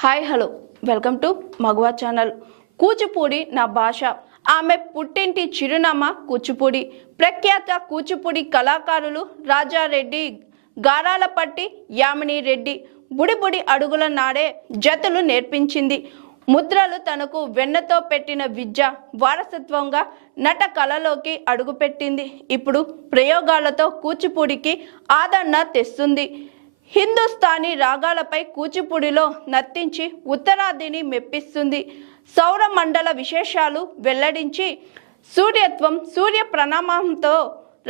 Hi hello welcome to Maguva channel Kuchipudi నా భాష ఆమె పుట్టింటి చిరునామా కూచిపూడి ప్రఖ్యాత కూచిపూడి కళాకారులు రాజారెడ్డి గారాలపట్టి యామిని రెడ్డి బుడిబుడి అడుగుల నాడే జతలు నేర్పించింది ముద్రలు తనకు వెన్నతో పెట్టిన విద్య వారసత్వంగా నట కళలోకి అడుగుపెట్టింది ఇప్పుడు ప్రయోగాలతో కూచిపూడికి ఆదరణ తెస్తుంది హిందుస్థానీ రాగాలపై కూచిపూడిలో నర్తించి ఉత్తరాదిని మెప్పిస్తుంది. సౌరమండల విశేషాలు వెల్లడించి సూర్యత్వం సూర్య ప్రణామంతో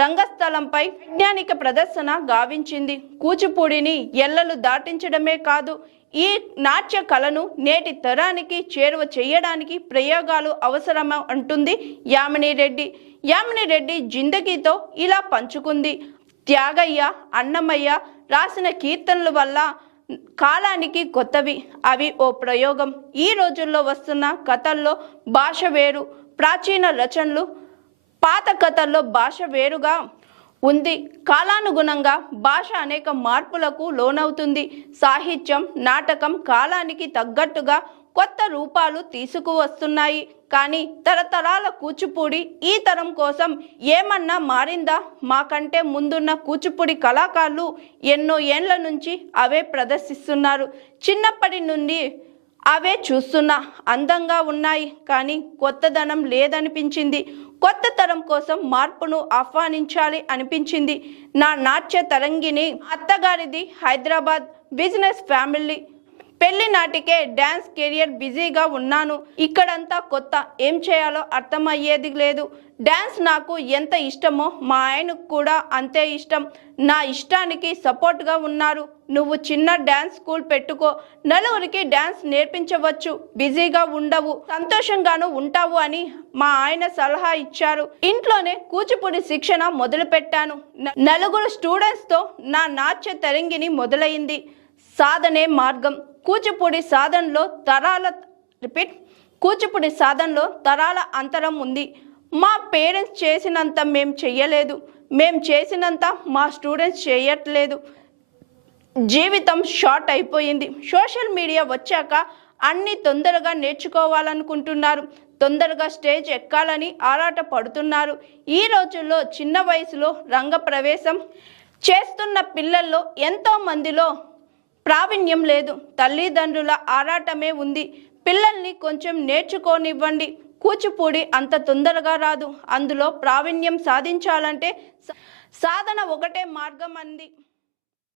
రంగస్థలంపై వైజ్ఞానిక ప్రదర్శన గావించింది. కూచిపూడిని ఎల్లలు దాటించడమే కాదు ఈ నాట్య కళను నేటి తరానికి చేరువ చేయడానికి ప్రయోగాలు అవసరం అంటుంది యామిని రెడ్డి యామిని రెడ్డి జిందగీతో ఇలా పంచుకుంది. త్యాగయ్య అన్నమయ్య రాసిన కీర్తనల వల్ల కాలానికి కొత్తవి. అవి ఓ ప్రయోగం. ఈ రోజుల్లో వస్తున్న కథల్లో భాష వేరు. ప్రాచీన రచనలు పాత కథల్లో భాష వేరుగా ఉంది. కాలానుగుణంగా భాష అనేక మార్పులకు లోనవుతుంది. సాహిత్యం నాటకం కాలానికి తగ్గట్టుగా కొత్త రూపాలు తీసుకువస్తున్నాయి. కానీ తరతరాల కూచిపూడి ఈ తరం కోసం ఏమన్నా మారిందా? మాకంటే ముందున్న కూచిపూడి కళాకారులు ఎన్నో ఏండ్ల నుంచి అవే ప్రదర్శిస్తున్నారు. చిన్నప్పటి నుండి అవే చూస్తున్నా అందంగా ఉన్నాయి. కానీ కొత్తదనం లేదనిపించింది. కొత్త తరం కోసం మార్పును ఆహ్వానించాలి అనిపించింది. నా నాట్య తరంగిణి అత్తగారిది హైదరాబాద్ బిజినెస్ ఫ్యామిలీ పెళ్ళి నాటికే డ్యాన్స్ కెరియర్ బిజీగా ఉన్నాను. ఇక్కడంతా కొత్త. ఏం చేయాలో అర్థమయ్యేది లేదు. డ్యాన్స్ నాకు ఎంత ఇష్టమో మా ఆయనకు కూడా అంతే ఇష్టం. నా ఇష్టానికి సపోర్ట్గా ఉన్నారు. నువ్వు చిన్న డ్యాన్స్ స్కూల్ పెట్టుకో. నలుగురికి డ్యాన్స్ నేర్పించవచ్చు. బిజీగా ఉండవు. సంతోషంగాను ఉంటావు అని మా ఆయన సలహా ఇచ్చారు. ఇంట్లోనే కూచిపూడి శిక్షణ మొదలు పెట్టాను నలుగురు స్టూడెంట్స్తో నా నాట్య తరంగిణి మొదలైంది. సాధనే మార్గం. కూచిపూడి సాధనలో తరాల రిపీట్ కూచిపూడి సాధనలో తరాల అంతరం ఉంది. మా పేరెంట్స్ చేసినంత మేము చెయ్యలేదు. మేము చేసినంత మా స్టూడెంట్స్ చేయట్లేదు జీవితం షార్ట్ అయిపోయింది. సోషల్ మీడియా వచ్చాక అన్ని తొందరగా నేర్చుకోవాలనుకుంటున్నారు. తొందరగా స్టేజ్ ఎక్కాలని ఆరాట పడుతున్నారు. ఈ రోజుల్లో చిన్న వయసులో రంగ ప్రవేశం చేస్తున్న పిల్లల్లో ఎంతో మందిలో ప్రావీణ్యం లేదు. తల్లిదండ్రుల ఆరాటమే ఉంది. పిల్లల్ని కొంచెం నేర్చుకోనివ్వండి. కూచిపూడి అంత తొందరగా రాదు. అందులో ప్రావీణ్యం సాధించాలంటే సాధన ఒకటే మార్గం అంది